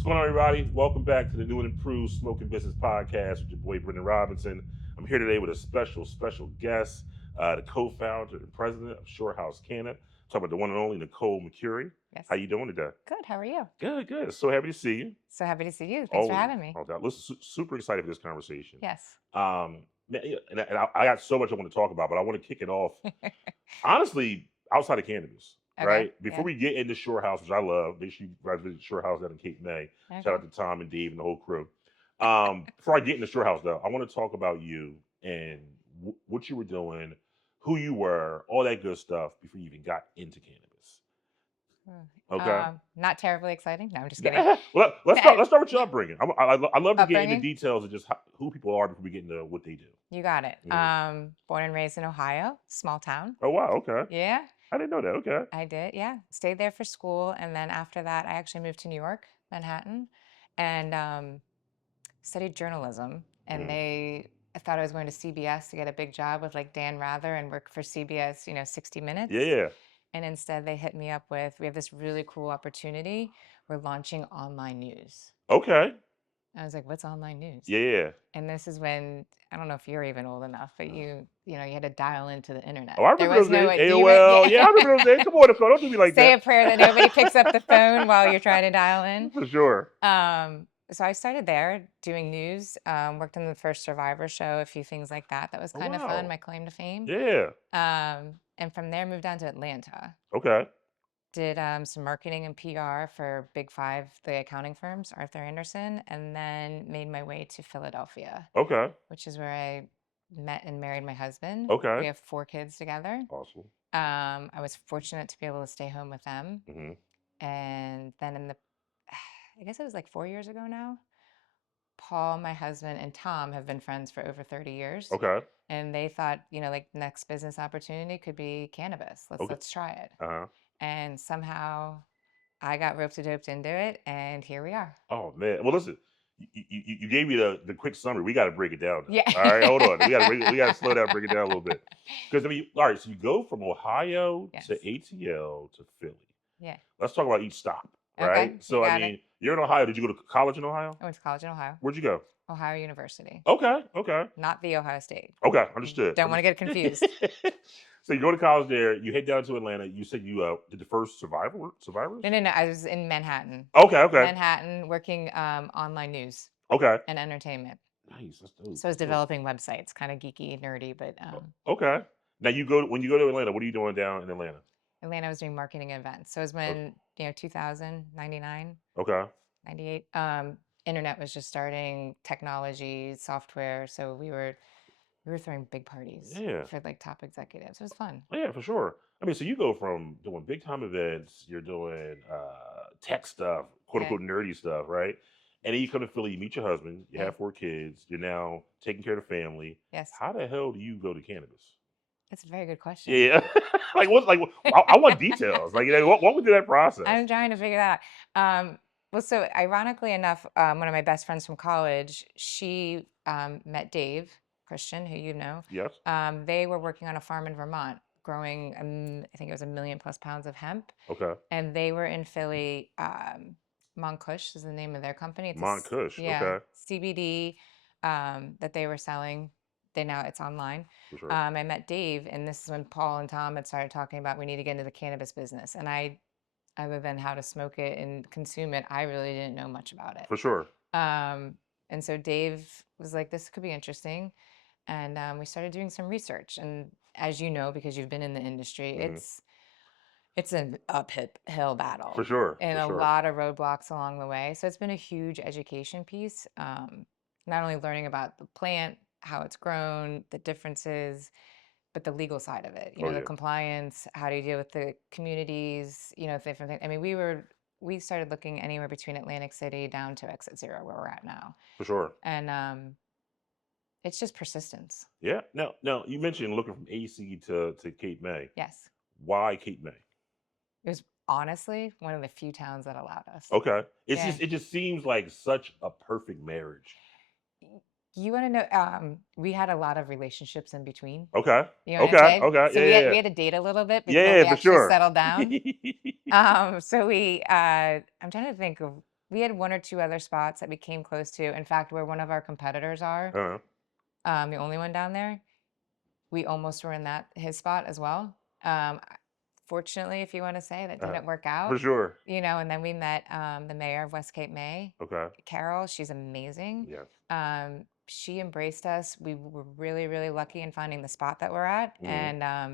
What's going on, everybody? Welcome back to the new and improved Smoking Business Podcast with your boy, Brendan Robinson. I'm here today with a special guest, the co-founder and president of Shore House Canada. Talking about the one and only Nicole Melchiorrie. How Yes. you doing today? Good. How are you? Good. So happy to see you. So happy to see you. Thanks for Always, having me. all that. Listen, super excited for this conversation. Yes. I got so much I want to talk about, but I want to kick it off. Honestly, outside of cannabis, Okay. right? Before Yeah. we get into Shore House, which I love, make sure you guys visit Shore House down in Cape May. Shout Okay. out to Tom and Dave and the whole crew. Before I get into Shore House, though, I want to talk about you and what you were doing, who you were, all that good stuff before you even got into cannabis. Okay. Not terribly exciting. No, I'm just kidding. Well, let's start with your upbringing. I love to get into Upbringing? details of just who people are before we get into what they do. You got it. Mhm. Born and raised in Ohio, small town. Oh wow, okay. Yeah, I didn't know that. Okay. I did. Yeah. Stayed there for school. And then after that, I actually moved to New York, Manhattan, and studied journalism. And Mhm. I thought I was going to CBS to get a big job with like Dan Rather and work for CBS, 60 Yeah, Minutes. yeah. And instead, they hit me up with, we have this really cool opportunity. We're launching online news. Okay. I was like, what's online news? Yeah. And this is when, I don't know if you're even old enough, but you had to dial into the internet. Oh, I There remember was those days. no, do you AOL. Yeah, I remember those days. Come on, Nicole, don't do me like say a that. prayer that nobody picks up the phone while you're trying to dial in. For sure. So I started there doing news, worked on the first Survivor show, a few things like that. That was Oh, kind of fun, wow. my claim to fame. Yeah. And from there, moved down to Atlanta. Okay. Did some marketing and PR for Big Five, the accounting firms, Arthur Anderson, and then made my way to Philadelphia, Okay. which is where I met and married my husband. Okay. We have 4 kids together. Awesome. I was fortunate to be able to stay home with them. Hmm. And then I guess it was like 4 years ago now, Paul, my husband, and Tom have been friends for over 30 years. Okay. And they thought, like next business opportunity could be cannabis. Okay. Let's try it. Uh-huh. And somehow I got roped and doped into it, and here we are. Oh man. Well, listen. You gave me the quick summary. We got to break it down. Now. Yeah. All right. Hold on. We got to slow down, break it down a little bit. Because all right. So you go from Ohio Yes. to ATL to Philly. Yeah. Let's talk about each stop. Right. Okay, So got it. you're in Ohio. Did you go to college in Ohio? I went to college in Ohio. Where'd you go? Ohio University. Okay. Not the Ohio State. Okay. Understood. Don't want to get confused. So you go to college there. You head down to Atlanta. You said you did the first Survivors. No. I was in Manhattan. Okay. Manhattan, working online news Okay. and entertainment. Nice. That's dope. So I was developing websites, kind of geeky, nerdy, but Okay. Now when you go to Atlanta, what are you doing down in Atlanta? Atlanta was doing marketing events. So it was when 2000, 99, Okay. 98. Internet was just starting, technology, software. So we were throwing big parties for like top executives. It was fun. Yeah, for sure. I mean, so you go from doing big time events, you're doing tech stuff, quote unquote nerdy stuff, right? And then you come to Philly, you meet your husband, you have 4 kids, you're now taking care of the family. Yes. How the hell do you go to cannabis? That's a very good question. Yeah. I want details. What was that process? I'm trying to figure that out. Well, so ironically enough, one of my best friends from college, she met Dave Christian, who you know. Yes. They were working on a farm in Vermont, growing, I think it was 1 million plus pounds of hemp. Okay. And they were in Philly. Monkush is the name of their company. Monkush. Yeah, Okay. CBD that they were selling. It's online. For sure. I met Dave, and this is when Paul and Tom had started talking about we need to get into the cannabis business. And other than how to smoke it and consume it, I really didn't know much about it. For sure. And so Dave was like, this could be interesting. And we started doing some research. And as you know, because you've been in the industry, it's an uphill battle. For sure. And a lot of roadblocks along the way. So it's been a huge education piece. Not only learning about the plant, how it's grown, the differences, but the legal side of it, the compliance, how do you deal with the communities, different things. I mean, we started looking anywhere between Atlantic City down to Exit Zero, where we're at now. For sure. And it's just persistence. Yeah. Now you mentioned looking from AC to Cape May. Yes. Why Cape May? It was honestly one of the few towns that allowed us. Okay. It just seems like such a perfect marriage. You want to know? We had a lot of relationships in between. Okay. You know what I'm saying? Okay. So we had to date a little bit before we actually settled down. So I'm trying to think of we had 1 or 2 other spots that we came close to. In fact, where one of our competitors are, Uh-huh. the only one down there, we almost were in his spot as well. Um, fortunately, if you want to say, that Uh-huh. didn't work For out, sure. and then we met the mayor of West Cape May, Okay. Carol. She's amazing. Yes. She embraced us. We were really, really lucky in finding the spot that we're at. And I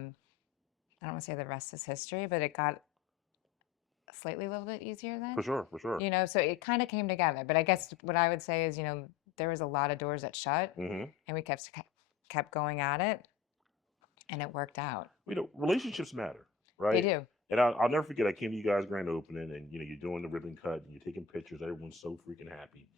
don't want to say the rest is history, but it got slightly a little bit easier For then. sure. For sure. So it kind of came together. But I guess what I would say is, there was a lot of doors that shut, and we kept going at it, and it worked out. Relationships matter, They right? do. And I'll never forget. I came to you guys' grand opening, and you're doing the ribbon cut, and you're taking pictures. Everyone's so freaking happy.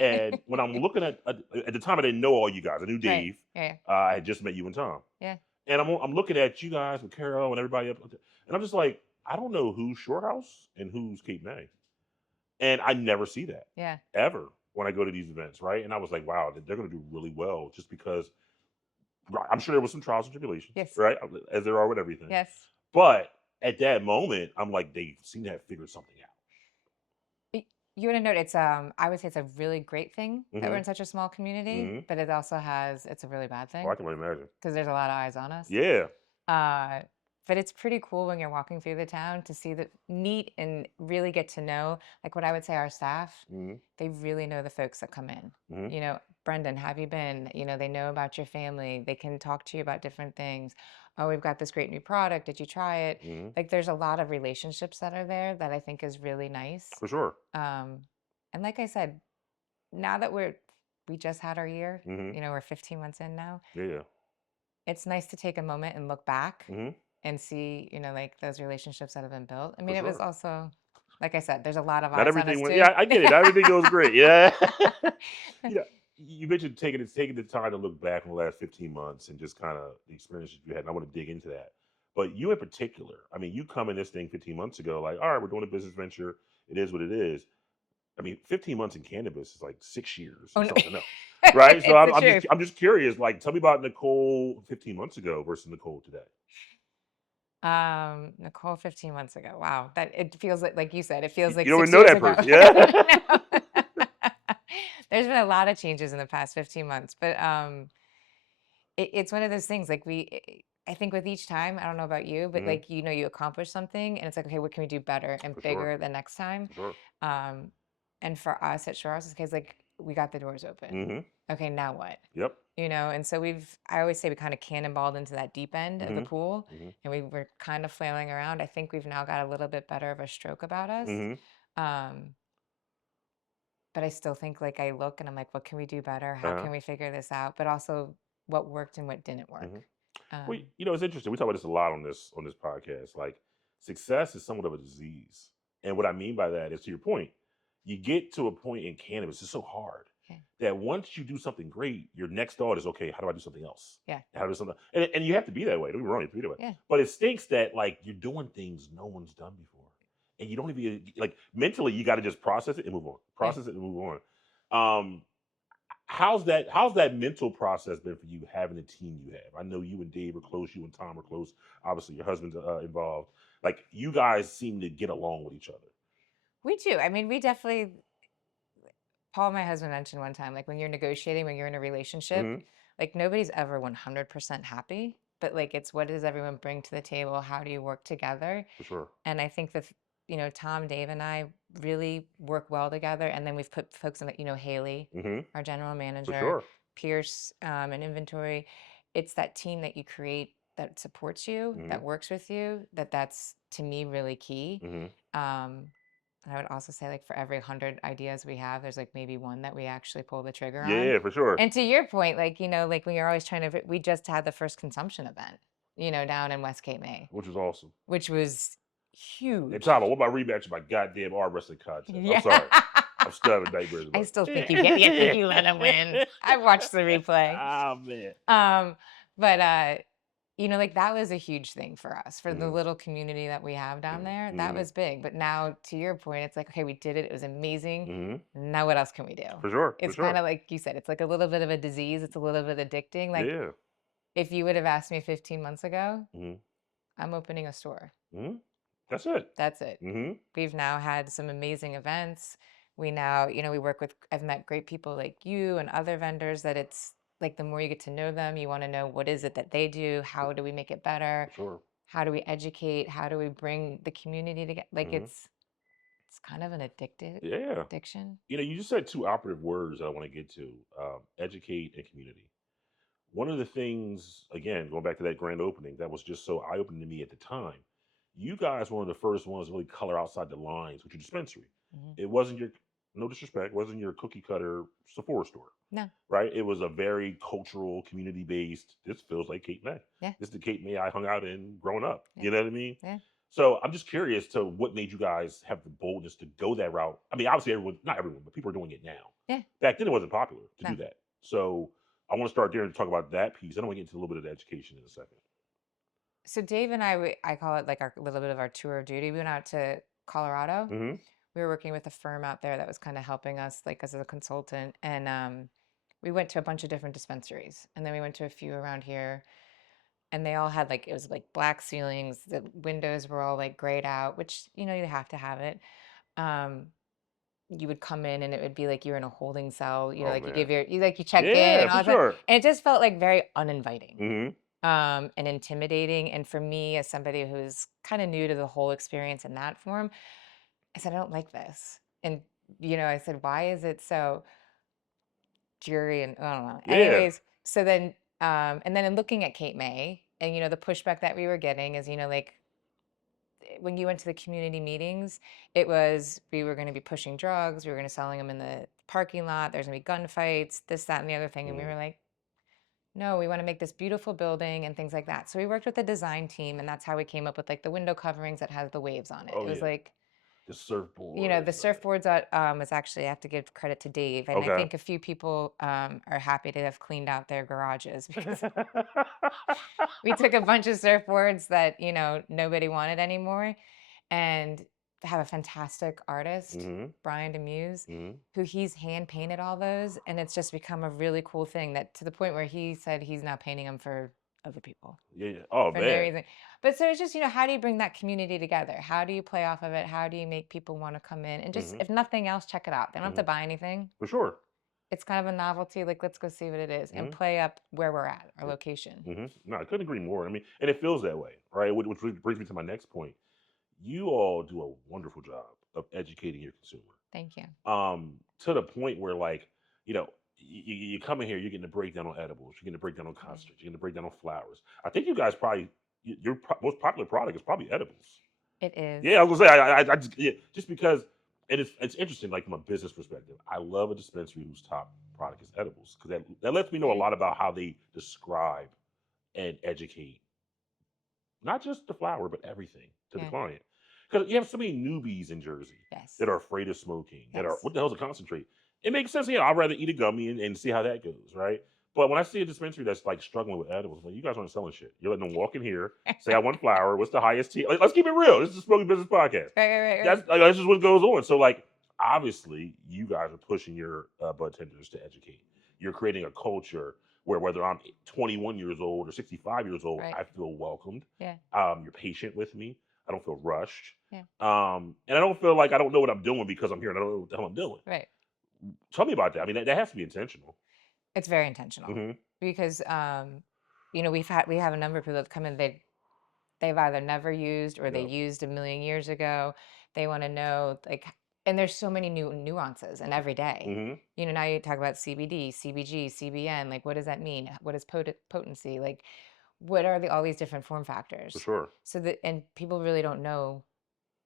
And when I'm looking at the time, I didn't know all you guys. I knew Right. Dave. Yeah. I had just met you and Tom. Yeah. And I'm looking at you guys with Carol and everybody up, and I'm just like, I don't know who's Shore House and who's Cape May, and I never see that Yeah. ever when I go to these events, right? And I was like, wow, they're going to do really well, just because I'm sure there was some trials and tribulations, Yes. right, as there are with everything. Yes. But at that moment, I'm like, they seem to have figured something out. You want to note I would say it's a really great thing that we're Mhm. in such a small community, Mhm. but it's a really bad Oh, I thing can only imagine. because there's a lot of eyes on us. Yeah, But it's pretty cool when you're walking through the town to meet and really get to know, like what I would say our staff, Mhm. they really know the folks that come in. Mhm. Brendan, have you been? They know about your family. They can talk to you about different things. Oh, we've got this great new product. Did you try it? Mhm. Like there's a lot of relationships that are there that I think is really nice. For sure. And like I said, now that we just had our year, Mhm. we're 15 months in now. Yeah. It's nice to take a moment and look back Mhm. and see, like those relationships that have been built. I For mean, it was sure. also, like I said, there's a lot of Not eyes on us everything went. too. Yeah, I get it. Not everything goes great. Yeah. you know, you mentioned taking the time to look back on the last 15 months and just kind of the experiences you had. And I want to dig into that. But you in particular, I mean, you come in this thing 15 months ago, like, all right, we're doing a business venture. It is what it is. I mean, 15 months in cannabis is like 6 years Oh, or no. something else, right? So It's the truth. I'm just curious. Like, tell me about Nicole 15 months ago versus Nicole today. Nicole 15 months ago. Wow. That it feels like you said, it feels like You don't 6 even know years that ago. person, yeah? No. There's been a lot of changes in the past 15 months, but it's one of those things like I think with each time, I don't know about you, but Mhm. like you accomplish something and it's like, okay, what can we do better and For sure. bigger the next time? For sure. And for us at Shore House, it's because like we got the doors open. Mm-hmm. Okay, now what? Yep. And so I always say we kind of cannonballed into that deep end of the Mm-hmm. pool Mm-hmm. and we were kind of flailing around. I think we've now got a little bit better of a stroke about us. Mm-hmm. Um, but I still think like I look and I'm like, what can we do better? How Uh-huh. can we figure this out? But also what worked and what didn't work. Mm-hmm. Well, Um, it's interesting. We talk about this a lot on this podcast. Like, success is somewhat of a disease, and what I mean by that is, to your point, you get to a point in cannabis. It's so hard yeah. that once you do something great, your next thought is, okay, how do I do something else? Yeah. How do something, and you have to be that way. Don't get me wrong, you have to be that way. Yeah. But it stinks that like you're doing things no one's done before, and you don't even like mentally. You got to just process it and move on. Process it and move on. How's that mental process been for you, having the team you have? I know you and Dave are close, you and Tom are close. Obviously, your husband's involved. Like, you guys seem to get along with each other. We do. I mean, we definitely, Paul, my husband, mentioned one time, like when you're negotiating, when you're in a relationship, Mm-hmm. like nobody's ever 100% happy, but like it's what does everyone bring to the table? How do you work together? For sure. And I think that, Tom, Dave, and I really work well together. And then we've put folks in, Haley, Mm-hmm. our general For manager, sure. Pierce, and inventory. It's that team that you create that supports you, Mm-hmm. that works with you, that's to me really key. Mm-hmm. And I would also say, like, for every 100 ideas we have, there's like maybe one that we actually pull the trigger on. Yeah, for sure. And to your point, like, like when you're always we just had the first consumption event, down in West Cape May, Which was awesome. which was And huge. Tyler, what about rematch of my goddamn arm wrestling contest? Yeah. I'm sorry. I'm still having nightmares about I it. still think you let him win. I watched the replay. Oh, man. But like that was a huge thing for us, for the Mhm. little community that we have down there. That Mhm. was big. But now, to your point, it's like, okay, we did it. It was amazing. Mhm. Now what else can we do? For sure. It's For sure. kind of like you said, it's like a little bit of a disease. It's a little bit addicting. Like Yeah. if you would have asked me 15 months ago, Mhm. I'm opening a store. Mhm. That's it. That's it. Mhm. We've now had some amazing events. We now, we work with, I've met great people like you and other vendors that it's like the more you get to know them, you want to know what is it that they do? How do we make it better? For sure. How do we educate? How do we bring the community together? Like Hmm. it's kind of an Yeah. addiction. You just said two operative words that I want to get to: educate and community. One of the things, again, going back to that grand opening, that was just so eye opening to me at the time. You guys were one of the first ones to really color outside the lines with your dispensary. Hmm. It wasn't your, no disrespect, wasn't your cookie cutter Sephora store, No. right? It was a very cultural, community based. This feels like Cape May. Yeah. This is the Cape May I hung out in growing up. Yeah. You know what I mean? Yeah. So I'm just curious to what made you guys have the boldness to go that route. I mean, obviously everyone, not everyone, but people are doing it now. Yeah. Back then it wasn't popular to No. do that. So I want to start there and talk about that piece. I don't want to get into a little bit of the education in a second. So Dave and I call it like our little bit of our tour of duty. We went out to Colorado. Mm-hmm. We were working with a firm out there that was kind of helping us, like as a consultant, and we went to a bunch of different dispensaries, and then we went to a few around here, and they all had like it was like black ceilings. The windows were all like grayed out, which you have to have it. Um, you would come in and it would be like you're in a holding cell. Oh Like you man. give you check in Yeah, and for all that, sure. and it just felt like very uninviting. Mm-hmm. And intimidating. And for me, as somebody who's kind of new to the whole experience in that form, I said, I don't like this. And, I said, why is it so dreary? And I don't know. Yeah. Anyways, so then, and then in looking at Cape May and, the pushback that we were getting is, like when you went to the community meetings, it was, we were going to be pushing drugs. We were going to selling them in the parking lot. There's going to be gunfights, this, that, and the other thing. And we Mm. were like, no, we want to make this beautiful building and things like that. So we worked with the design team, and that's how we came up with like the window coverings that has the waves on it. Oh It was yeah. like, The the surfboards. surfboards that was actually, I have to give credit to Dave, and I Okay. think a few people are happy to have cleaned out their garages because we took a bunch of surfboards that nobody wanted anymore, and have a fantastic artist, Mm-hmm. Brian Demuse, Mm-hmm. who he's hand painted all those, and it's just become a really cool thing that to the point where he said he's now painting them for other people Yeah. Oh for no man. reason. But so it's just, how do you bring that community together? How do you play off of it? How do you make people want to come in and just, Mm-hmm. if nothing else, check it out? They don't have Mm-hmm. to buy anything. For sure. It's kind of a novelty. Like, let's go see what it is and Mm-hmm. play up where we're at, our location. Mm-hmm. No, I couldn't agree more. I mean, and it feels that way, right? Which brings me to my next point. You all do a wonderful job of educating your consumer. Thank you. To the point where, like, you come in here, you're getting a breakdown on edibles, you're getting a breakdown on concentrates, you're getting a breakdown on flowers. I think you guys probably most popular product is probably edibles. It is. Yeah, I was gonna say I just, yeah, just because, and it's interesting, like from a business perspective. I love a dispensary whose top product is edibles because that lets me know a lot about how they describe and educate not just the flower, but everything to the Yeah. client. Because you have so many newbies in Jersey Yes. that are afraid of smoking, that are, Yes. what the hell's a concentrate? It makes sense. I'd rather eat a gummy and see how that goes, right? But when I see a dispensary that's like struggling with edibles, I'm like, you guys aren't selling shit. You're letting them walk in here, say, I want flower. What's the highest T? Like, let's keep it real. This is a smoking business podcast. Right. That's just what goes on. So, like, obviously, you guys are pushing your bartenders to educate. You're creating a culture where whether I'm 21 years old or 65 years old, Right. I feel welcomed. Yeah. You're patient with me. I don't feel rushed. Yeah. And I don't feel like I don't know what I'm doing because I'm here and I don't know what the hell I'm doing. Right. Tell me about that. I mean, that has to be intentional. It's very intentional Mm-hmm. because we have a number of people that come in, they've either never used or they Yep. used a million years ago. They want to know, like, and there's so many new nuances and every day. Mm-hmm. Now you talk about CBD, CBG, CBN, like what does that mean? What is potency? Like what are all these different form factors? For sure. So that, and people really don't know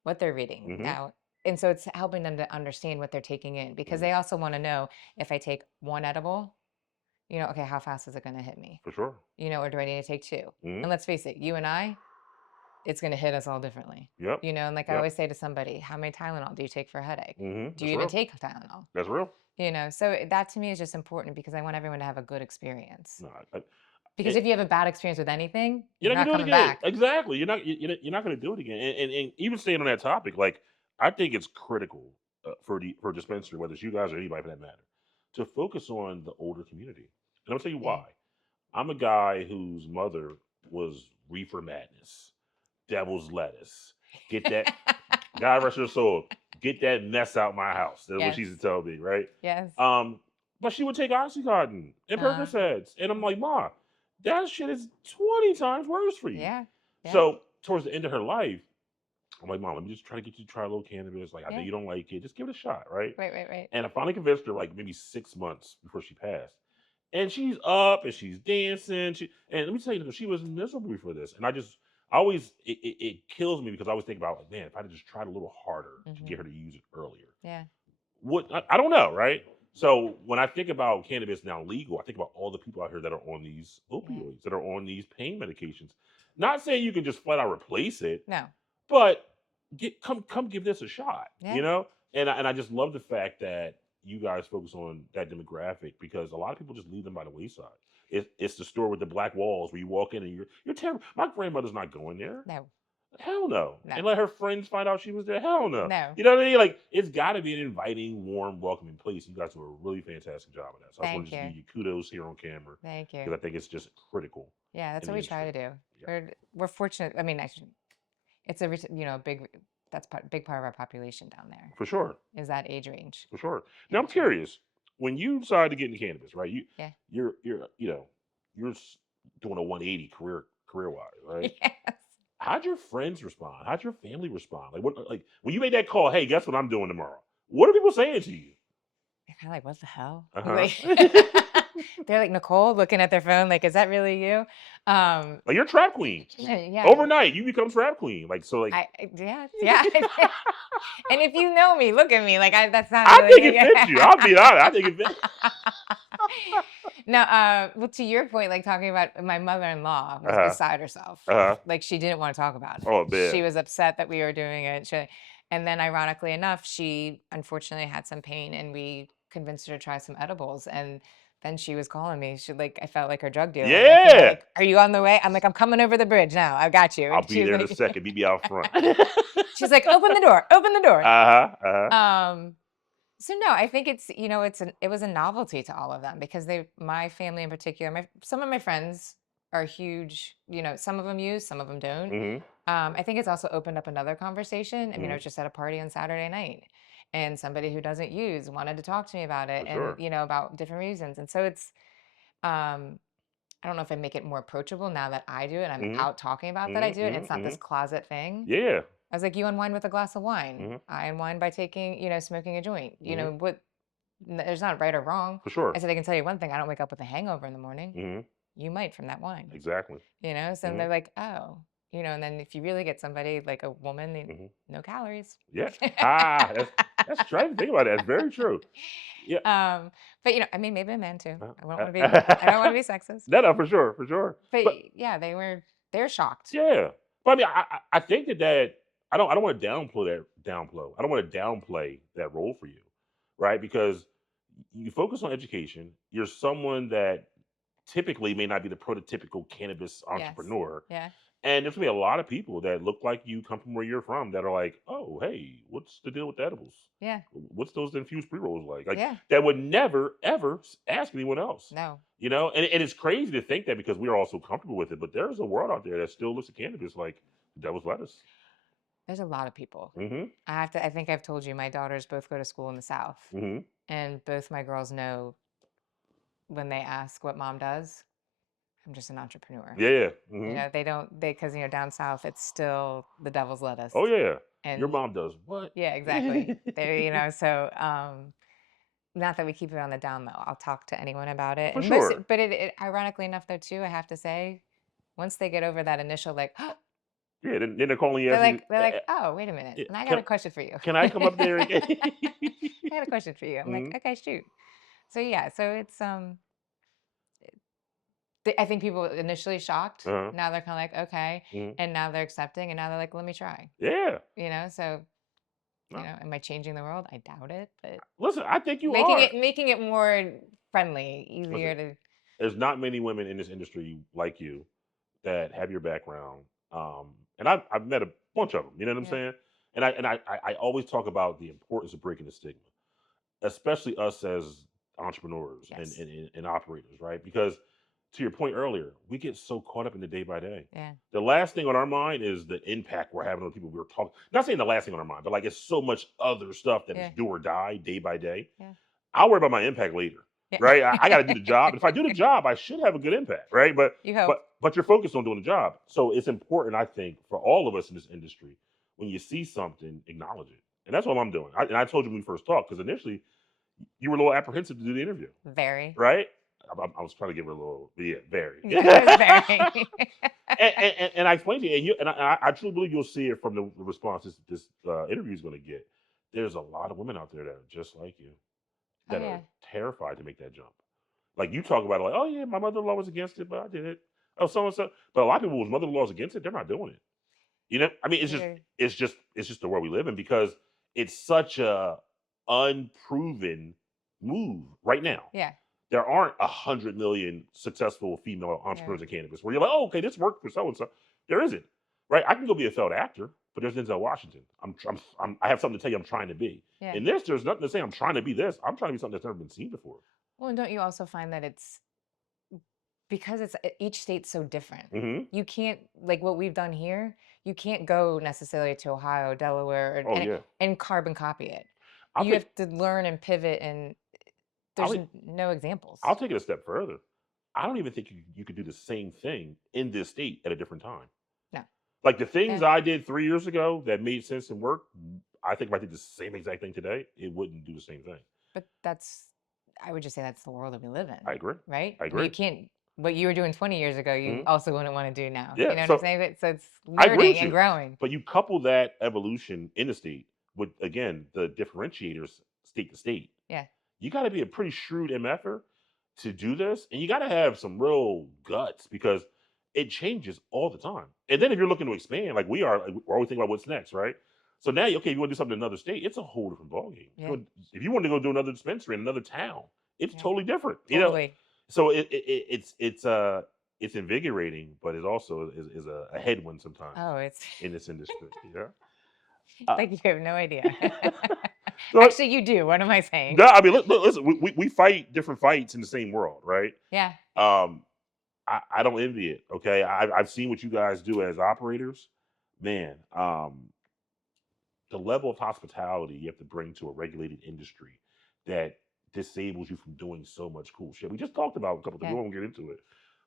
what they're reading Mm-hmm. now. And so it's helping them to understand what they're taking in because they also want to know if I take one edible, okay, how fast is it going to hit me? For sure. Or do I need to take two? Mm-hmm. And let's face it, you and I, it's going to hit us all differently. Yep. And like I always say to somebody, how many Tylenol do you take for a headache? Mm-hmm. Do you even take Tylenol? That's real. So that to me is just important because I want everyone to have a good experience. No, because if you have a bad experience with anything, you're you're not not gonna do coming it again. back. Exactly. You're not going to do it again. And even staying on that topic, like I think it's critical for dispensary, whether it's you guys or anybody for that matter, to focus on the older community. And I'll tell you why. I'm a guy whose mother was Reefer Madness, Devil's Lettuce. Get that? God rest her soul. get that mess out my house. That's what she used to tell me, right? Yes. But she would take Oxycontin and Percocets, and I'm like, Ma, that shit is 20 times worse for you. Yeah. So towards the end of her life, I'm like, Mom, let me just try to get you to try a little cannabis. Like, I know you don't like it. Just give it a shot, right? Right. And I finally convinced her, like maybe 6 months before she passed. And she's up and she's dancing. And let me tell you, she was miserable before this. And I always, it kills me because I always think about, like, man, if I had just tried a little harder to get her to use it earlier. Yeah. I don't know, right? So when I think about cannabis now legal, I think about all the people out here that are on these opioids, that are on these pain medications. Not saying you can just flat out replace it. No. But come give this a shot, Yeah. you know? And I just love the fact that you guys focus on that demographic because a lot of people just leave them by the wayside. It's the store with the black walls where you walk in and you're terrible. My grandmother's not going there. No. Hell no. And let her friends find out she was there. Hell no. No. You know what I mean? Like, it's got to be an inviting, warm, welcoming place. You guys do a really fantastic job of that. So I just want to just give you kudos here on camera. Thank you. Because I think it's just critical. Yeah, that's what we try to do. Yeah. We're fortunate. I mean, it's a big part of our population down there. For sure. Is that age range. For sure. Now I'm curious. When you decided to get into cannabis, right? You're doing a 180 career wise, right? Yes. How'd your friends respond? How'd your family respond? Like when you made that call, hey, guess what I'm doing tomorrow? What are people saying to you? They're kind of like, what the hell? Uh-huh. They're like, Nicole, looking at their phone, like, is that really you? Like, you're trap queen. Yeah. Overnight, you become trap queen. Like, so, like, yeah. And if you know me, look at me. Like, that's not. I think it fits you. I'll be honest. I think it fits. No, well, to your point, like talking about my mother-in-law was beside herself. Like, she didn't want to talk about it. Oh, man. She was upset that we were doing it. And then, ironically enough, she unfortunately had some pain, and we convinced her to try some edibles. And then she was calling me. I felt like her drug dealer. Yeah. Like, are you on the way? I'm like, I'm coming over the bridge now. I got you. I'll be there in a second. Meet me out front. She's like, open the door. Open the door. So no, I think it's, it was a novelty to all of them because my family in particular, some of my friends are huge, some of them use, some of them don't. Mm-hmm. I think it's also opened up another conversation. I mean, I was just at a party on Saturday night and somebody who doesn't use wanted to talk to me about it and, about different reasons. And so it's, I don't know if I make it more approachable now that I do it. I'm out talking about that I do it. It's not this closet thing. Yeah. I was like, you unwind with a glass of wine. I unwind by taking, smoking a joint. There's not right or wrong. For sure. I said, I can tell you one thing. I don't wake up with a hangover in the morning. You might from that wine. Exactly. So they're like, oh, and then if you really get somebody like a woman, no calories. Yeah. That's true. Think about it. That's very true. Yeah. But I mean, maybe a man too. I don't want to be. I don't want to be sexist. No, for sure. But yeah, they're shocked. Yeah. But I mean, I think that I don't want to downplay that. I don't want to downplay that role for you, right? Because you focus on education. You're someone that typically may not be the prototypical cannabis entrepreneur. Yes. Yeah. And there's gonna be a lot of people that look like you, come from where you're from, that are like, oh, hey, what's the deal with the edibles? Yeah. What's those infused pre-rolls like? That would never, ever ask anyone else. No. And it's crazy to think that because we're all so comfortable with it, but there's a world out there that still looks at cannabis like devil's lettuce. There's a lot of people. I think I've told you, my daughters both go to school in the South. And both my girls know when they ask what mom does, I'm just an entrepreneur. Yeah. Because down South, it's still the devil's lettuce. Oh yeah. And your mom does what? Yeah, exactly. So not that we keep it on the down low. I'll talk to anyone about it. For sure. But it ironically enough though too, I have to say, once they get over that initial like, yeah, then they're calling you. They're like, oh, wait a minute, and I got a question for you. Can I come up there again? I got a question for you. I'm like, okay, shoot. So yeah, so it's I think people initially shocked. Now they're kind of like, okay, and now they're accepting, and now they're like, let me try. Yeah. So am I changing the world? I doubt it, but listen, I think you are making it more friendly, easier to. There's not many women in this industry like you that have your background. And I've met a bunch of them, you know what I'm saying? And I always talk about the importance of breaking the stigma, especially us as entrepreneurs and operators, right? Because to your point earlier, we get so caught up in the day by day. Yeah. The last thing on our mind is the impact we're having on the people we're talking. Not saying the last thing on our mind, but like it's so much other stuff that is Yeah. do or die day by day. Yeah. I'll worry about my impact later, right? I got to do the Yeah. job. And if I do the job, I should have a good impact, right? But You hope. but you're focused on doing the job. So it's important, I think, for all of us in this industry, when you see something, acknowledge it. And that's what I'm doing. And I told you when we first talked, because initially you were a little apprehensive to do the interview, Very. right? I was trying to give her a little, yeah, very. Yeah, it was very. And I explained to you, and I truly believe you'll see it from the responses this interview is going to get. There's a lot of women out there that are just like you, Oh, that yeah. are terrified to make that jump. Like you talk about it, like, oh yeah, my mother-in-law was against it, but I did it. Oh, so and so. But a lot of people whose mother-in-law is against it, they're not doing it. You know, I mean, Yeah. it's just the world we live in, because it's such a unproven move right now. Yeah. There aren't 100 million successful female entrepreneurs in cannabis where you're like, oh, okay, this worked for so and so. There isn't, right? I can go be a failed actor, but there's Denzel Washington. I have something to tell you I'm trying to be. Yeah. In this, there's nothing to say I'm trying to be this. I'm trying to be something that's never been seen before. Well, and don't you also find that it's because it's each state's so different? Mm-hmm. You can't, like what we've done here, you can't go necessarily to Ohio, Delaware, Oh yeah. and carbon copy it. I'll You take have to learn and pivot, and there's no examples. I'll take it a step further. I don't even think you could do the same thing in this state at a different time. No. Like the things Yeah. I did 3 years ago that made sense and worked, I think if I did the same exact thing today, it wouldn't do the same thing. But I would just say that's the world that we live in. I agree. Right? I agree. You can't, what you were doing 20 years ago, you Mhm. also wouldn't want to do now. Yeah, You know so- what I'm saying? So it's I agree learning with and you. growing. But you couple that evolution in the state with, again, the differentiators state to state. Yeah. You got to be a pretty shrewd MFer to do this, and you got to have some real guts, because it changes all the time. And then if you're looking to expand, like we are, like, we're always thinking about what's next, right? So now, okay, if you want to do something in another state, it's a whole different ballgame. Yeah. If you want to go do another dispensary in another town, it's Yeah. totally different. You know, Totally. so it's invigorating, but it also is a headwind sometimes Oh, it's in this industry. Yeah. like you have no idea. So- Actually, you do. What am I saying? No, I mean, listen, we fight different fights in the same world, right? Yeah. I don't envy it. Okay, I've seen what you guys do as operators, man. The level of hospitality you have to bring to a regulated industry that disables you from doing so much cool shit. We just talked about a couple things. Yeah. We won't get into it,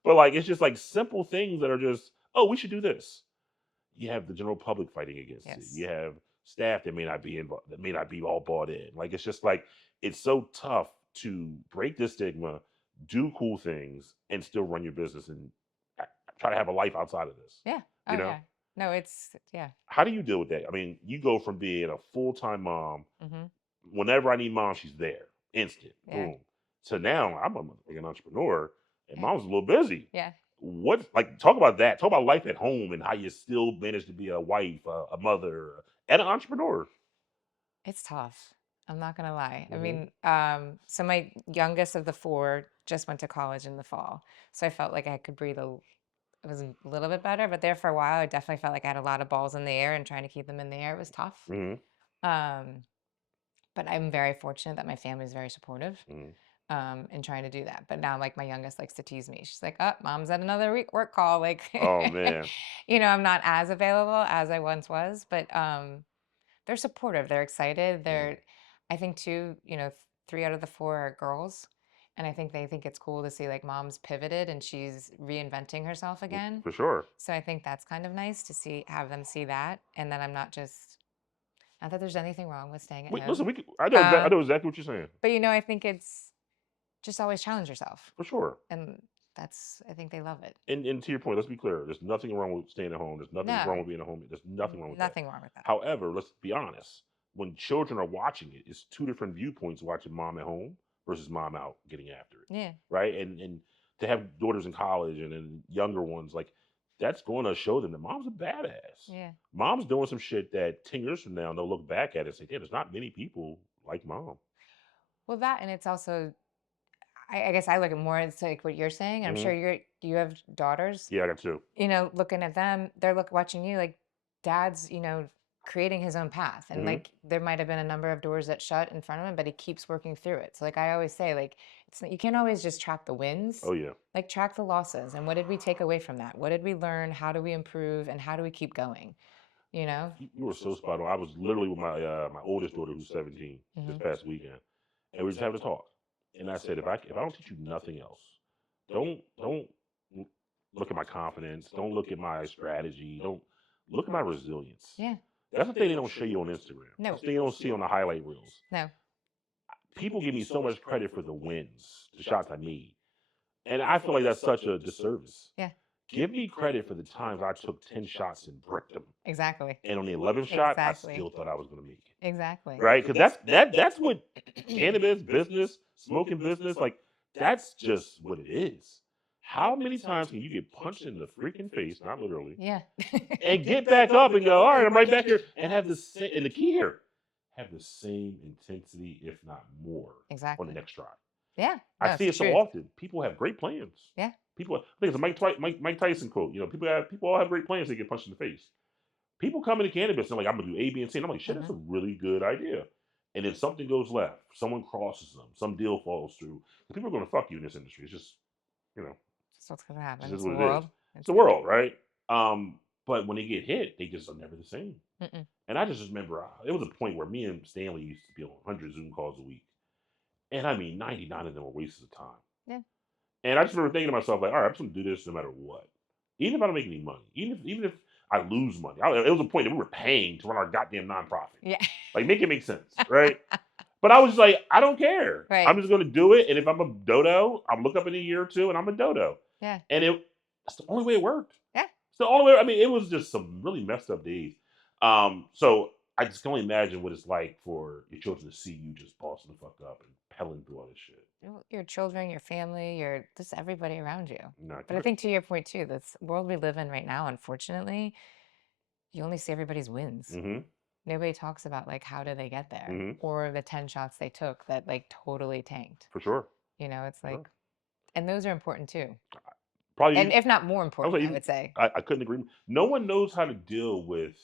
but like it's just like simple things that are just, oh, we should do this. You have the general public fighting against it. Yes. You have staff that may not be involved, that may not be all bought in. Like it's just like it's so tough to break this stigma, do cool things, and still run your business and try to have a life outside of this. Yeah. You Oh, know? yeah. No, yeah. How do you deal with that? I mean, you go from being a full-time mom, Mm-hmm. whenever I need mom, she's there, instant, Yeah. boom. So now I'm like an entrepreneur, and Yeah. mom's a little busy. Yeah. What, like, talk about that? Talk about life at home and how you still manage to be a wife, a mother, and an entrepreneur. It's tough. I'm not gonna lie. I Mhm. mean, so my youngest of the 4 just went to college in the fall, so I felt like I could breathe it was a little bit better. But there for a while, I definitely felt like I had a lot of balls in the air, and trying to keep them in the air was tough. Mhm. But I'm very fortunate that my family is very supportive. Mhm. In trying to do that. But now, like, my youngest likes to tease me. She's like, "Oh, mom's at another work call." Like, Oh man. I'm not as available as I once was, but they're supportive. They're excited. I think too, 3 out of the 4 are girls, and I think they think it's cool to see like mom's pivoted and she's reinventing herself again. For sure. So I think that's kind of nice to have them see that, and then I'm not that there's anything wrong with staying at Wait, home. listen, I know exactly what you're saying. But I think it's just always challenge yourself. For sure. And I think they love it. And to your point, let's be clear. There's nothing wrong with staying at home. There's nothing No. wrong with being at home. There's nothing wrong with Nothing wrong with that. that. However, let's be honest. When children are watching it, it's two different viewpoints watching mom at home versus mom out getting after it. Yeah. Right? And to have daughters in college and then younger ones, like that's going to show them that mom's a badass. Yeah. Mom's doing some shit that 10 years from now they'll look back at it and say, damn, there's not many people like mom. Well, that, and it's also, I guess I look at more as like what you're saying. And I'm sure you have daughters. Yeah, I got two. Looking at them, they're watching you like dads, creating his own path. And like there might have been a number of doors that shut in front of him, but he keeps working through it. So like I always say, like you can't always just track the wins. Oh yeah. Like track the losses and what did we take away from that? What did we learn? How do we improve? And how do we keep going? You know? You were so spot on. I was literally with my oldest daughter who's 17 this past weekend, and we were just having a talk. And I said, if I don't teach you nothing else, don't look at my confidence. Don't look at my strategy. Don't look at my resilience. Yeah. That's the thing they don't show you on Instagram. No. That's the thing you don't see on the highlight reels. No. People give me so much credit for the wins, the shots I made. And I feel like that's such a disservice. Yeah. Give me credit for the times I took 10 shots and bricked them. Exactly. And on the 11th shot, I still thought I was going to make it. Exactly. Right? Because that's what cannabis business, smoking business, like that's just what it is. How many times can you get punched in the freaking face, not literally, yeah, and get back up and go, all right, I'm right back here, and have the same, and the key here, have the same intensity, if not more, exactly on the next try. Yeah. I see it so often. People have great plans. Yeah. People, I think it's a Mike Tyson quote. You know, people all have great plans. They get punched in the face. People come into cannabis and like, I'm gonna do A, B, and C. And I'm like, shit, that's a really good idea. And if something goes left, someone crosses them, some deal falls through, people are gonna fuck you in this industry. It's just, you know, that's what's gonna happen. It's the what world. It is. It's the world, right? But when they get hit, they just are never the same. And I just remember it was a point where me and Stanley used to be on 100 Zoom calls a week. And I mean, 99 of them were wastes of time. Yeah. And I just remember thinking to myself, like, all right, I'm just going to do this no matter what. Even if I don't make any money. Even if I lose money. It was a point that we were paying to run our goddamn nonprofit. Yeah. Like, make it make sense, right? But I was just like, I don't care. Right. I'm just going to do it. And if I'm a dodo, I'll look up in a year or two and I'm a dodo. Yeah. And it's the only way it worked. Yeah. It's the only way. I mean, it was just some really messed up days. So I just can only imagine what it's like for your children to see you just bossing the fuck up and pelling through all this shit. Your children, your family, just everybody around you. No, but I think to your point too, this world we live in right now, unfortunately, you only see everybody's wins. Nobody talks about like how did they get there or the 10 shots they took that like totally tanked. For sure. You know, it's like, and those are important too. Probably, and if not more important, I would say. I couldn't agree. No one knows how to deal with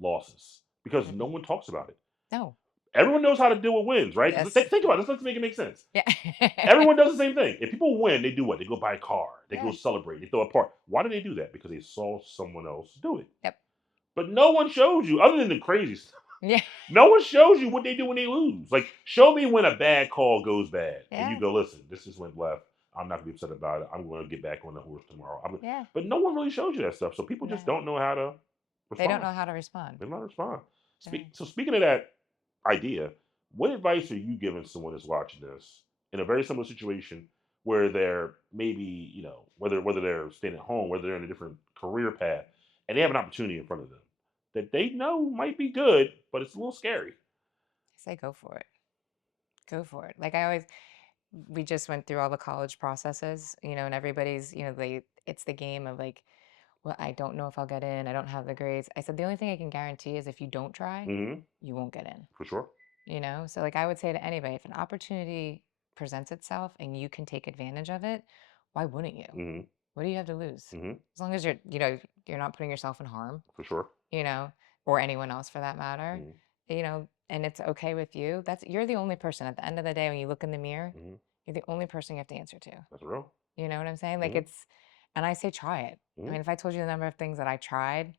losses because no one talks about it. No. Everyone knows how to deal with wins, right? Yes. Think about it. Let's make it make sense. Yeah. Everyone does the same thing. If people win, they do what? They go buy a car. They go celebrate. They throw a party. Why do they do that? Because they saw someone else do it. Yep. But no one shows you, other than the crazy stuff. Yeah. No one shows you what they do when they lose. Like, show me when a bad call goes bad. Yeah. And you go, listen, this just went left. I'm not going to be upset about it. I'm going to get back on the horse tomorrow. Yeah. But no one really shows you that stuff. So people just don't know how to respond. They don't know how to respond. They don't know how to respond. So speaking of that idea, what advice are you giving someone that's watching this in a very similar situation where they're maybe, you know, whether they're staying at home, whether they're in a different career path, and they have an opportunity in front of them that they know might be good, but it's a little scary? I say go for it. Go for it. Like we just went through all the college processes, you know, and everybody's, you know, it's the game of like, well, I don't know if I'll get in. I don't have the grades. I said, the only thing I can guarantee is if you don't try, you won't get in. For sure. You know, so like I would say to anybody, if an opportunity presents itself and you can take advantage of it, why wouldn't you? What do you have to lose? As long as you're not putting yourself in harm. For sure. You know, or anyone else for that matter. You know, and it's okay with you. You're the only person at the end of the day when you look in the mirror, you're the only person you have to answer to. That's real. You know what I'm saying? Like and I say try it. I mean, if I told you the number of things that I tried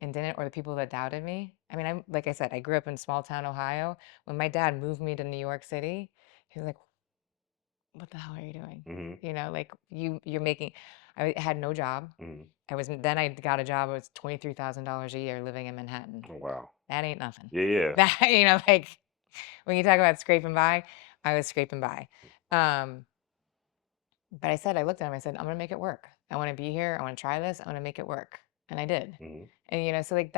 and didn't, or the people that doubted me. I mean, like I said, I grew up in small town Ohio. When my dad moved me to New York City, he was like, what the hell are you doing? You know, like you're making, I had no job. Then I got a job. It was $23,000 a year living in Manhattan. Oh, wow. That ain't nothing. Yeah. That, you know, like when you talk about scraping by, I was scraping by. But I looked at him, I said, I'm going to make it work. I want to be here. I want to try this. I want to make it work. And I did. And, you know, so like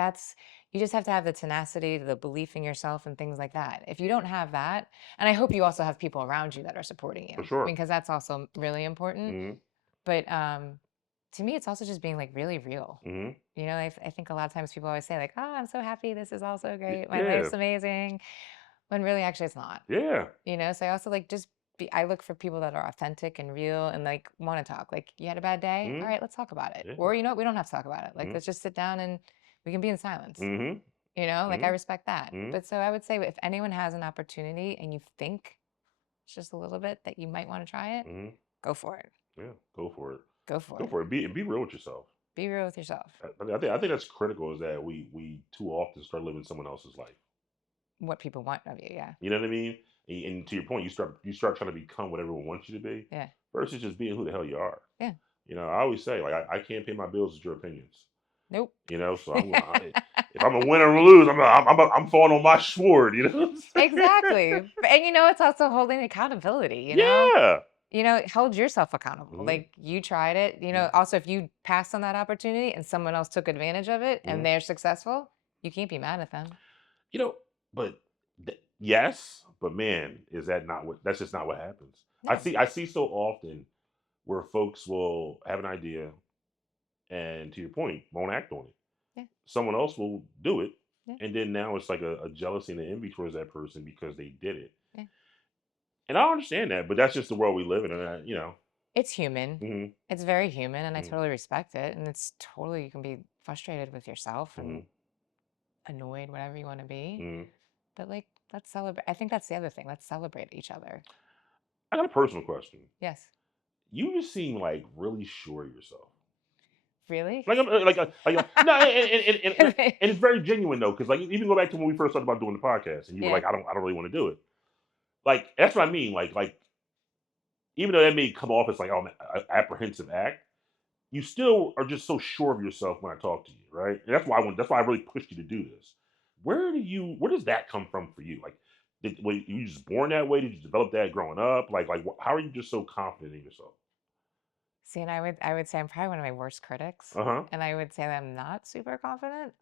you just have to have the tenacity, the belief in yourself and things like that. If you don't have that, and I hope you also have people around you that are supporting you. For sure. Because that's also really important. But to me, it's also just being like really real. You know, I think a lot of times people always say like, oh, I'm so happy. This is all so great. My life's amazing. When really, actually, it's not. Yeah. You know, so I also like I look for people that are authentic and real and like want to talk. Like, you had a bad day? All right, let's talk about it. Or, you know what? We don't have to talk about it. Like, let's just sit down and we can be in silence. You know, like I Mm-hmm. respect that. Mm-hmm. But so I would say if anyone has an opportunity and you think it's just a little bit that you might want to try it, Mm-hmm. go for it. Yeah, go for it. Go for Go it. for it. Be real with yourself. Be real with yourself. I think that's critical. Is that we too often start living someone else's life. What people want of you, yeah. You know what I mean? And to your point, you start trying to become what everyone wants you to be, Yeah. versus just being who the hell you are. Yeah. I always say, like, I can't pay my bills with your opinions. Nope. So if I'm a win or lose, I'm falling on my sword. You know what I'm saying? Exactly. And it's also holding accountability, Yeah. hold yourself accountable. Hmm. Like you tried it, Hmm. also if you passed on that opportunity and someone else took advantage of it and Hmm. they're successful, you can't be mad at them. You know, but yes, but man, is that not what? That's just not what happens. I No. see. I see so often where folks will have an idea and, to your point, won't act on it. Yeah. Someone else will do it, Yeah. and then now it's like a jealousy and an envy towards that person because they did it. Yeah. And I understand that, but that's just the world we live in, and It's human. hmm It's very human and I hmm totally respect it. And it's totally, you can be frustrated with yourself and hmm annoyed, whatever you want to be. hmm But like, let's celebrate. I think that's the other thing. Let's celebrate each other. I got a personal question. Yes. You just seem like really sure of yourself. Really? Like I'm no, and it's very genuine though, because like even go back to when we first started about doing the podcast, and you were Yeah. like, I don't really want to do it. Like that's what I mean. Like even though that may come off as like an apprehensive act, you still are just so sure of yourself when I talk to you, right? And that's why I really pushed you to do this. Where does that come from for you? Like, were you just born that way? Did you develop that growing up? Like, how are you just so confident in yourself? See, and I would say I'm probably one of my worst critics, Uh huh. and I would say that I'm not super confident.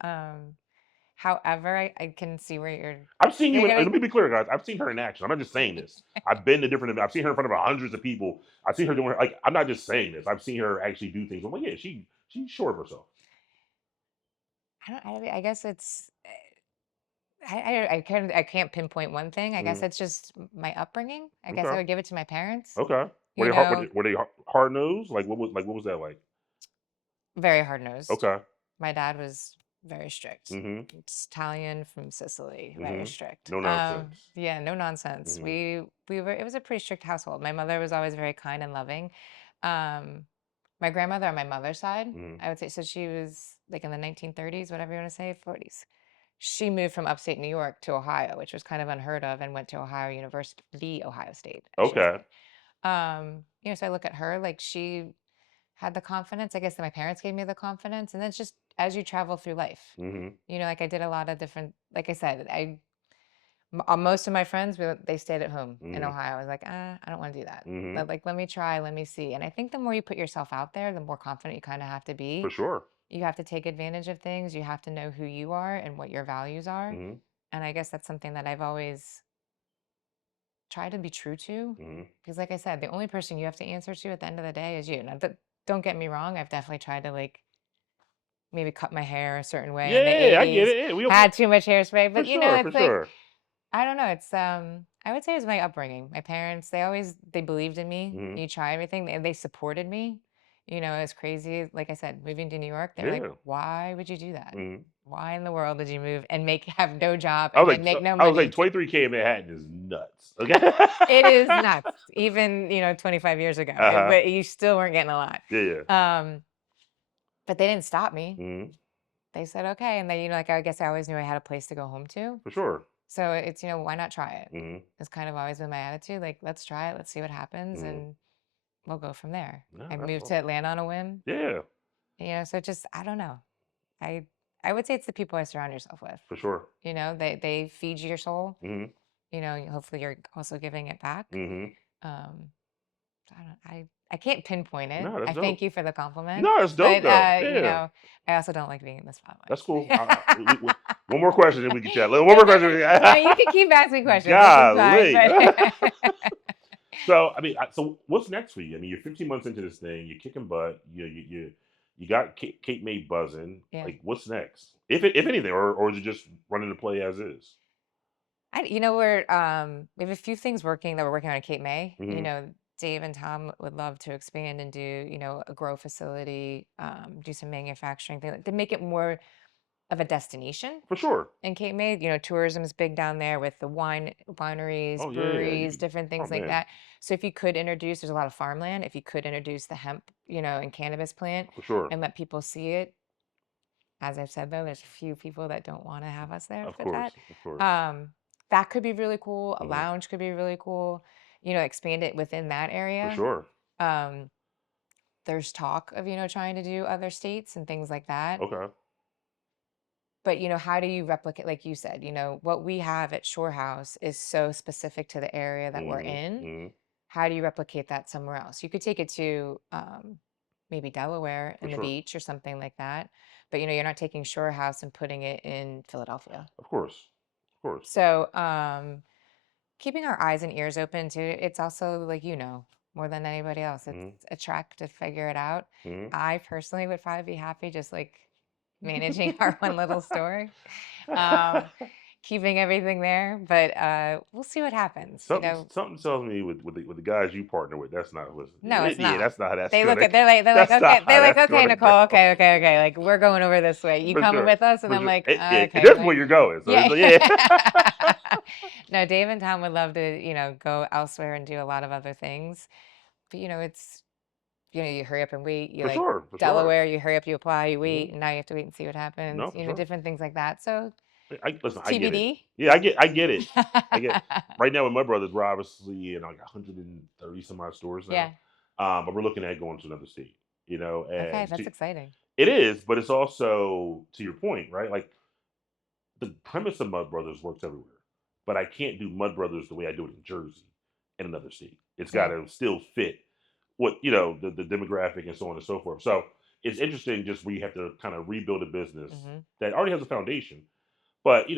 However, I can see where I've seen you. you're Let getting. me be clear, guys. I've seen her in action. I'm not just saying this. I've been to different. I've seen her in front of hundreds of people. I've seen her doing. Like, I'm not just saying this. I've seen her actually do things. I'm like, yeah, she's sure of herself. I guess it's. I can't pinpoint one thing. I guess Mm, it's just my upbringing. I guess I okay. would give it to my parents. Okay. Were You they hard? Were know, they, were they hard nosed? Like, what was that like? very hard nosed. Okay. My dad was very strict. Mm-hmm. It's Italian from Sicily, very Mm-hmm. strict. No nonsense. Yeah, no nonsense. Mm-hmm. We were. It was a pretty strict household. My mother was always very kind and loving. Um, my grandmother on my mother's side, Mm-hmm. I would say, so she was like in the 1930s, whatever you want to say, 40s. She moved from upstate New York to Ohio, which was kind of unheard of, and went to Ohio University, the Ohio State, I should Okay. say. So I look at her like she had the confidence. I guess that my parents gave me the confidence, and then it's just as you travel through life. Mm-hmm. Like I did a lot of different. Like I said, most of my friends they stayed at home in Mm-hmm. Ohio. I was like, I don't want to do that. Mm-hmm. Like let me try, let me see. And I think the more you put yourself out there, the more confident you kind of have to For be. sure. You have to take advantage of things. You have to know who you are and what your values are. Mm-hmm. And I guess that's something that I've always tried to be true to. Mm-hmm. Because, like I said, the only person you have to answer to at the end of the day is you. Now, don't get me wrong. I've definitely tried to like maybe cut my hair a certain way in the Yeah, I get 80s, it. Yeah, had too much hairspray. for But, sure, for it's like, sure. I don't know. It's, I would say it's my upbringing. My parents, they believed in me. Mm-hmm. You try everything. They supported me. It's crazy. Like I said, moving to New York, they're like, Yeah. why would you do that? Mm-hmm. Why in the world did you move and have no job I was and then like, make no I was money? like, 23K in Manhattan is nuts. Okay. It is nuts. Even, 25 years ago, Uh-huh. but you still weren't getting a lot. Yeah. But they didn't stop me. Mm-hmm. They said, okay. And then, like, I guess I always knew I had a place to go home to. For sure. So it's, why not try it? Mm-hmm. It's kind of always been my attitude. Like, let's try it. Let's see what happens. Mm-hmm. And we'll go from there. No, I that's moved all. to Atlanta on a whim, Yeah, so just, I don't know. I, I would say it's the people I surround yourself with. for sure. They feed you your soul. Mm-hmm. Hopefully you're also giving it back. Mm-hmm. Um, I can't pinpoint it. No, that's I dope. thank you for the compliment, No, it's dope but though. Yeah, I also don't like being in the that's cool. spotlight. One more question, then we can chat. One more question. No, you can keep asking questions. This is fine. Golly. But So I mean, so what's next for you? I mean, you're 15 months into this thing. You're kicking butt. You got Kate May buzzing. yeah, Like, what's next? If anything, or is it just running the play as is? we have a few things working that we're working on at Cape May. Mm-hmm. Dave and Tom would love to expand and do a grow facility, do some manufacturing thing to make it more of a destination For sure. in Cape May. Tourism is big down there with the wineries, Oh yeah. breweries, different Oh things like man. that. So if you could introduce, there's a lot of farmland. If you could introduce the hemp, and cannabis plant For sure. and let people see it. As I've said, though, there's a few people that don't want to have us there Of for course. that. Of course. That could be really cool. A Mhm. lounge could be really cool. Expand it within that For area. sure. Um, there's talk of, trying to do other states and things like that. Okay. But, how do you replicate, like you said, what we have at Shore House is so specific to the area that we're Mhm. in. Mhm. How do you replicate that somewhere else? You could take it to maybe Delaware For and the sure. beach or something like that. But, you're not taking Shore House and putting it in Philadelphia. Of course. Of course. So, keeping our eyes and ears open too, it's also like, more than anybody else. It's Mhm. a trek to figure it out. Mhm. I personally would probably be happy just like managing our one little store, um, keeping everything there. But we'll see what happens. Something tells me with the guys you partner with, that's not listen. No, it's Yeah, not. that's not how that's They look gonna. at they're like, That's not okay, how that's okay, gonna go. Nicole, okay, okay, okay. Like we're going over this way. You For coming sure. with us? And For I'm sure. like, Yeah, okay, that's where like you're going. So yeah. yeah. No, Dave and Tom would love to, go elsewhere and do a lot of other things. But it's you hurry up and wait. You For like sure. For sure. Delaware, you hurry up, you apply, you wait, Mhm. and now you have to wait and see what happens. No, for sure. Different things like that. So Listen. I get it. TBD. Yeah, I get it. I get right now with my brothers. We're obviously in like 130 some odd stores now, Yeah. but we're looking at going to another state. Okay, And that's exciting. it is, but it's also to your point, right? Like the premise of Mud Brothers works everywhere, but I can't do Mud Brothers the way I do it in Jersey in another state. It's got Right. to still fit what the demographic and so on and so forth. So it's interesting just where you have to kind of rebuild a business Hmm. that already has a foundation, but you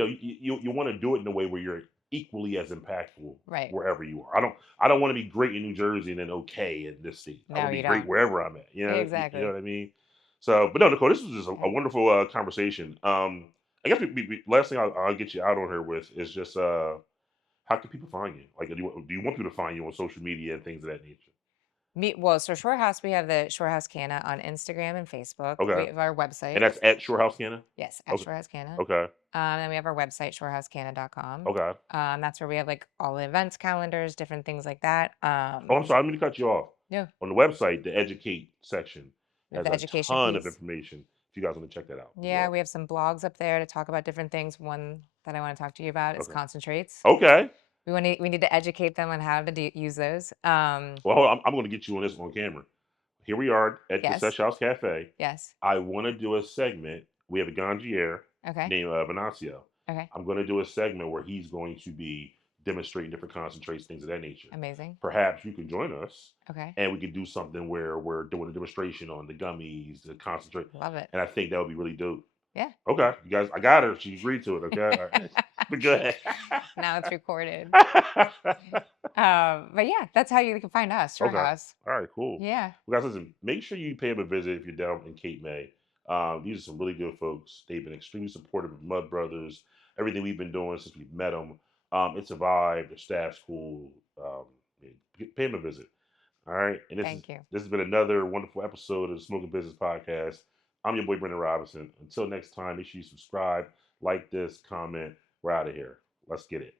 want to do it in a way where you're equally as impactful Right. wherever you are. I don't want to be great in New Jersey and then okay in this state. I No, want to you be great don't. wherever I'm at. You know Exactly. what I mean. So, but no, Nicole, this was just a Okay. wonderful conversation. I guess last thing I'll get you out on here with is just how can people find you? Like, do you want people to find you on social media and things of that nature? So Shore House, we have the Shore House Canna on Instagram and Facebook. We Okay, have our and website. that's at Shorehouse Canna. Yes, at Okay, Shore House Canna. okay, Then we have our website, shorehousecanna.com. okay. That's where we have like all the events calendars, different things like that. Oh, I'm sorry, I'm going to cut you off. Yeah, On the website, the educate section we have has the a education ton of piece. information. If you guys want to check that out as Yeah, well. we have some blogs up there to talk about different things. One that I want to talk to you about is Okay. concentrates. Okay. We need to educate them on how to use those. Well, hold on, I'm going to get you on this on camera. Here we are at the Yes, Sesh House Cafe. yes. I want to do a segment. We have a ganjier Okay, named Venancio. okay. I'm going to do a segment where he's going to be demonstrating different concentrates, things of that nature. Amazing. Perhaps you can join us Okay, and we can do something where we're doing a demonstration on the gummies, the concentrate. love it. And I think that would be really dope. Yeah. Okay, you guys, I got her. She agreed to it. Okay, all right. But go ahead. Now it's recorded. But yeah, that's how you can find us, Shore Okay. House. All right, cool. Yeah. Well, guys, listen, make sure you pay them a visit if you're down in Cape May. These are some really good folks. They've been extremely supportive of Mud Brothers, everything we've been doing since we've met them. It's a vibe. Their staff's cool. Pay them a visit. All right. And Thank you. this has been another wonderful episode of the Smoking Business Podcast. I'm your boy, Brendan Robinson. Until next time, make sure you subscribe, like this, comment. We're out of here. Let's get it.